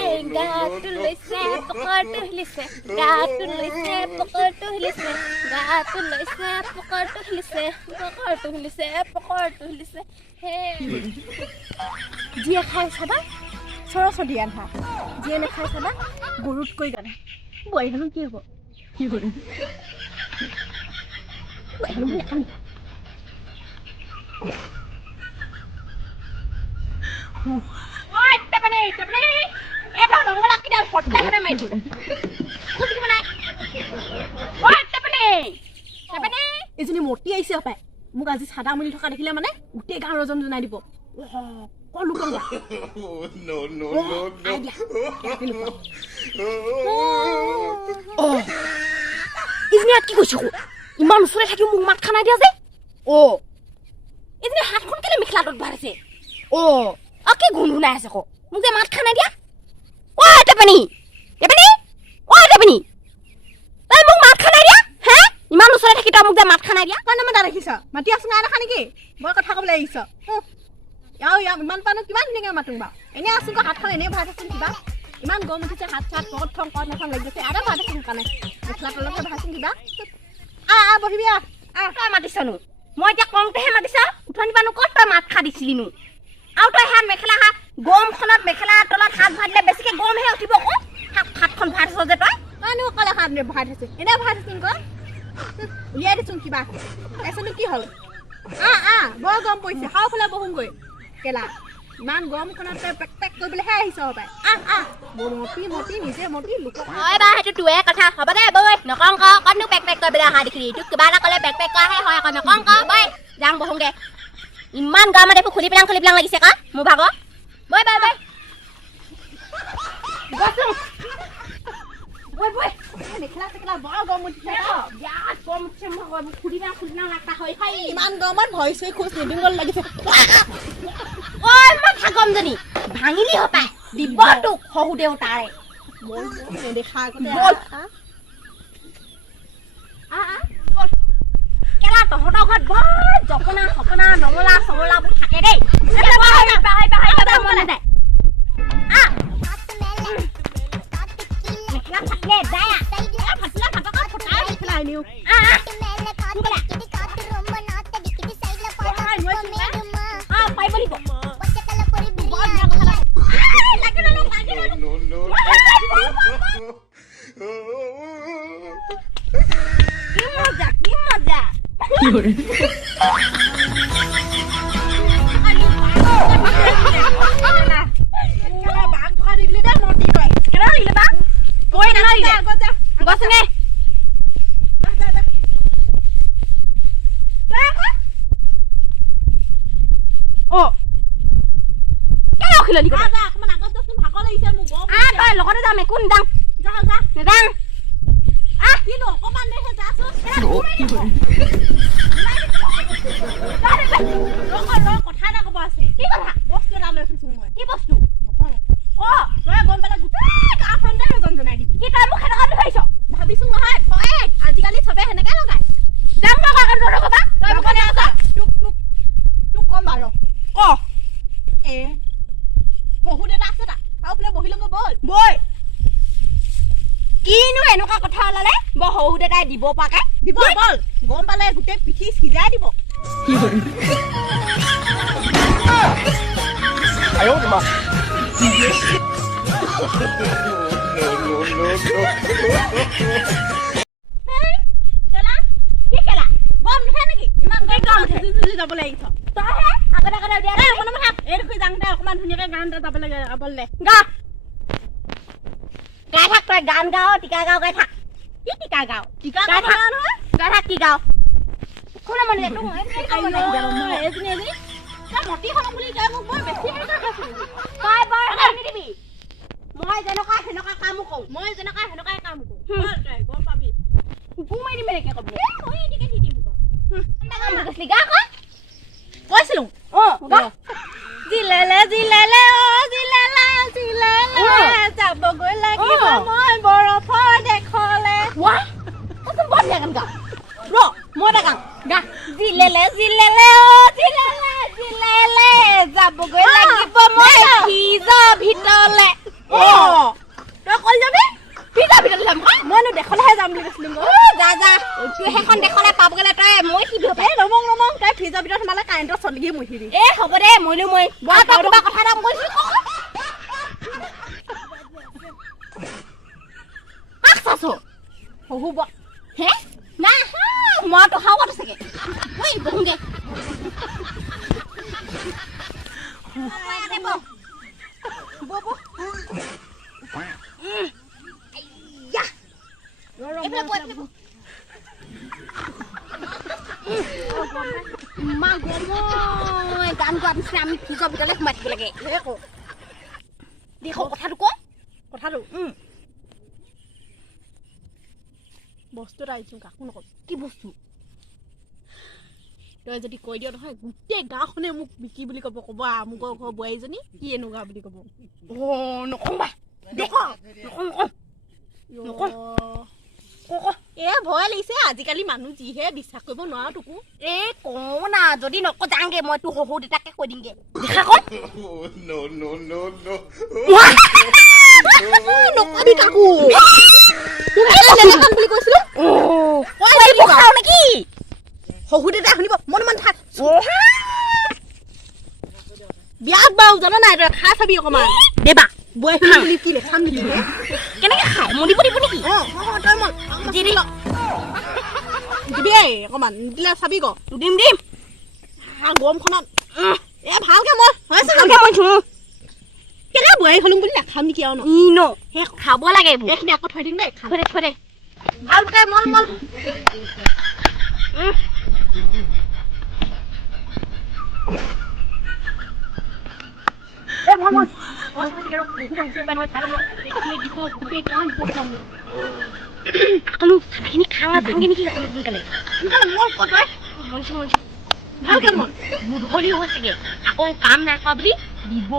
এই গাটো লৈছে পকৰটো হিলিছে গাটো লৈছে পকৰটো হিলিছে গাটো লৈছে পকৰটো হিলিছে পকৰটো হিলিছে পকৰটো হিলিছে হে যিয়ে খাই চাবা সৰস্বতী আন্ধা যিয়ে নাখাই চাবা গৰুতকৈ গানে বৈহানো কি হ'ব কি কৰিম এজনী মতি আহিছে পাই মোক আজি চাদা মুলি থকা দেখিলে মানে গোটেই গাঁৱৰ ৰজন জনাই দিব কলো কলো ইজনীয়াত কি কৈছো ইমান ওচৰতে থাকি মোক মাত খানাই দিয়া যে এজনী হাতখন কেলে মেখেলাটোত ভৰাইছে কি গুণগুণাই আছে আকৌ মোক যে মাত খানাই দিয়া টেপেনি টেপেনি টেপেনি তই মোক মাত খানাই দিয়া হে ইমান ওচৰতে থাকি তই মোক যে মাত খানাই দিয়া তই নামাত দেখিছ মাতি আছো নাই দেখা নেকি মই কথা ক'বলৈ আহিছ ইমান পানো কিমান ধুনীয়াকৈ মাতোঁ বাৰু এনেই আছো হাতখন এনেই ভৰাই থাকোঁ কিবা ইমান গৰম উঠিছে হাত চাত বহুত থং কত এখন লাগি গৈছে আৰু ভৰাই থাকোঁ কাৰণে মেখেলা তলতহে ভৰাইছোঁ কিবা বহিবি তই মাতিছনো মই এতিয়া কওঁতেহে মাতিছ উঠনি পানো ক'ত তই মাত খা দিছিলিনো আৰু তই হাত মেখেলা গৰমখনত মেখেলা তলত হাত ভৰাই দিলে বেছিকৈ গৰমহে উঠিব আকৌ হাতখন ভৰাই থৈছ যে তইনো অকলে হাত ভৰাই থৈছোঁ এনেই ভৰাই থৈছোঁ আকৌ উলিয়াই দিছোঁ কিবা তাৰপিছতনো কি হ'ল বৰ গৰম পৰিছে সাওফালে বহোঁগৈ কেলা ইমান গৰমখনত তই পেক পেক কৰিবলৈহে আহিছ হপাই মতি নিজে মতি লোক হয় বা সেইটো তোৱে কথা হ'ব দে বৈ নকওঁ কতনো পেক পেক কৰিবলৈ অহা দেখিলি তোক কিবা এটা ক'লে পেক পেক কৰাহে হয় আকৌ নকওঁ বৈ যাওঁ বহোঁগে ইমান গৰমত এইবোৰ খুলি পেলাং লাগিছে কা মোৰ ভাগৰ বৈ বৈ বৈ মেখেলা চেখেলা বৰ গৰম উঠিছে বিৰাট গৰম উঠিছে মোৰ খুলি পেলাং লাগতা হয় ইমান গৰমত ভৰি চৰি খোজ নিদিব লাগিছে মাথা গমজনী ভাঙিলি হপাই দিব তোক শহু দেউতাৰে নেদেখা কেলা তহঁতৰ ঘৰত বৰ জপনা সপনা নঙলা চঙলাবোৰ থাকে দেই মেখেলা থাকিলে যায় ফাটিলে ফাটক ফটাই মেখেলা আনিও পাৰিব লাগিব লগতে যাম একো নিদাং নেদাং কিনো অকমান দেহে যাচোন কথা এটা ক'ব আছে কি কথা বস্তু এটা লৈ থৈছো মই কি বস্তু তই গম পালে গোটেই গাঁওখনতে ৰজন জনাই দিবি কি তই মোক সেনেকুৱা বুলি ভাবিছ ভাবিছো নহয় তই আজিকালি চবে সেনেকে লগাই যাম কাৰণ তই ক'বা তই মোক আছা তোক কম বাৰু শহু দেউতা আছে তা চাউফালে বহি লংগৈ বৈ কিনো এনেকুৱা কথা ওলালে বৰ শহু দেউতাই দিব পাকে দিব বল গম পালে গোটেই পিঠি সিজাই দিব যাবলৈ আহিছ তইহে আগতে দিয়া এইডোখৰ যাওঁতে অকণমান ধুনীয়াকৈ গান এটা যাবলৈ গাবলৈ গা গাই থাক তই গান গাও টিকা গাও গাই থাক কি টিকা গাও গাই থাক কি গাও কোনে মনে মতিখন বুলি গাই মোক বৰ বেছি তই বৰ নিদিবি মই যেনেকুৱা সেনেকুৱা কামো কৰোঁ মই যেনেকুৱা সেনেকুৱাই কাম কৰোঁ গম পাবি কুকুৰ মাৰি দিম এনেকৈ ক'ব মই এদিকে দি দিম গা কৈছিলো জিলেলে জিলেলে যাবগৈ লাগিব মই বৰফৰ দেশলে বৰ গান গা মই এটা গান গা জিলেলে জিলেলে জিলেলে জিলেলে যাবগৈ লাগিব মই ভিতৰলে তই কল যাবি ভিতৰলে যাম মইনো দেখলেহে যাম বুলি কৈছিলো যা তুই সেইখন দেখলে পাবগলে তই মই কি ভাবে ৰমং তই ফ্ৰিজৰ ভিতৰত সোমালে কাৰেণ্টৰ চলিয়ে মহিবি হ'ব দে মইনো মই কিবা কথা এটা কৈছো শহুব হে নাই মইতো খাওঁ কথা চাগে ঐ বহুগে গান গোৱাৰ নিচিনা আমি ফ্ৰিজৰ ভিতৰলৈ সোমাই থাকিব লাগে দেখো কথাটো কথাটো বস্তু এটা আহিছো কাকো নকবি কি বস্তু তই যদি কৈ দিয় নহয় গোটেই গাঁওখনে মোক বিকি বুলি ক'ব আমুকৰ ঘৰ বোৱাৰীজনী কি এনেকুৱা বুলি ক'ব নকবা ভয় লাগিছে আজিকালি মানুহ যিহে বিশ্বাস কৰিব নোৱাৰো তোকো কওঁ না যদি যাওঁগে মই তোৰ শহুৰ দেউতাকে কৈ দিমগে দেখা কম নকবি কাকো বুলি কৈছিলো নেকি শহুৰ দেউতাই শুনিব মন থাক বিয়াত বাৰু জানা নাই তই খাই চাবি অকমান দেবা বৈ বুলি কি লেখাম নেকি কেনেকে খাই মৰিব দিব নেকি তই মন দিবি অকমান নিদিলে চাবি ক দিম গৰমখনত ভালকে মই কেনে বোৱাৰী হলুম বুলি নাখাম নেকি আৰু সেই খাব লাগে এইখিনি আকৌ থৈ দিম দেই থৈ দে ভালকে মল আকৌ কাম নাই কৰা বুলি দিব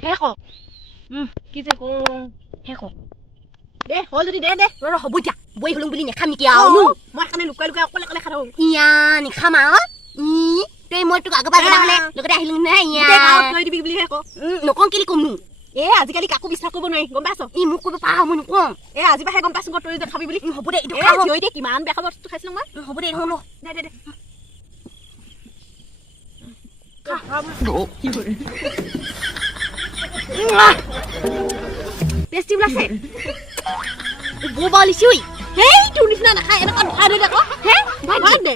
শেষ কি যে কৰো শেষ দে হ'ল যদি দে হ'ব এতিয়া বৈ হলুম বুলি নেখাম নেকি আৰু মই কাৰণে লুকাই অকলে খাই থাকো ইয়া নেখাম আৰু তই মই তোক আগৰ পৰা লগতে আহিলো নাই কৈ দিবি বুলিহে ক নকওঁ কেলি কমনো আজিকালি কাকো বিশ্বাস কৰিব নোৱাৰি গম পাইছ মোক কৰিব পাৰ মই নকওঁ আজি পৰাহে গম পাইছো তই যে খাবি বুলি হ'ব দে এতিয়া কিমান বেয়া বস্তু খাইছিলো মই হ'ব দে নহ'ল দে টেষ্টি ওলাইছে গোবালিছি ঐ হেই তোৰ নিচিনা নাখায় এনেকুৱা ভাত দে আকৌ ভাত দে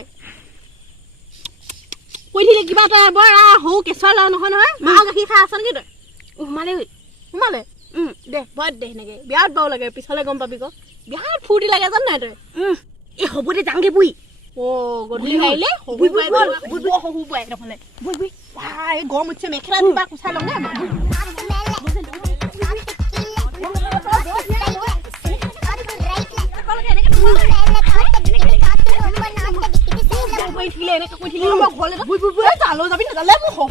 কৈ দিলে কিবা এটা বৰ সৌ কেঁচুৱা ল'ৰা নহয় মাৰ গাখীৰ খাই আছ নেকি তই সোমালে দে ভাত দে সেনেকে বিয়াত বাৰু লাগে পিছলে গম পাবি ক বিয়াত ফূৰ্তি লাগে জান নাই তই হ'ব দে যাওঁগে বুই গধূলি আহিলে গৰম উঠিছে মেখেলা দিবা কুচাই লওঁ দে এনেকে কৈ থাকিলে মই ঘৰলে যালো যাবি নাযালে মোক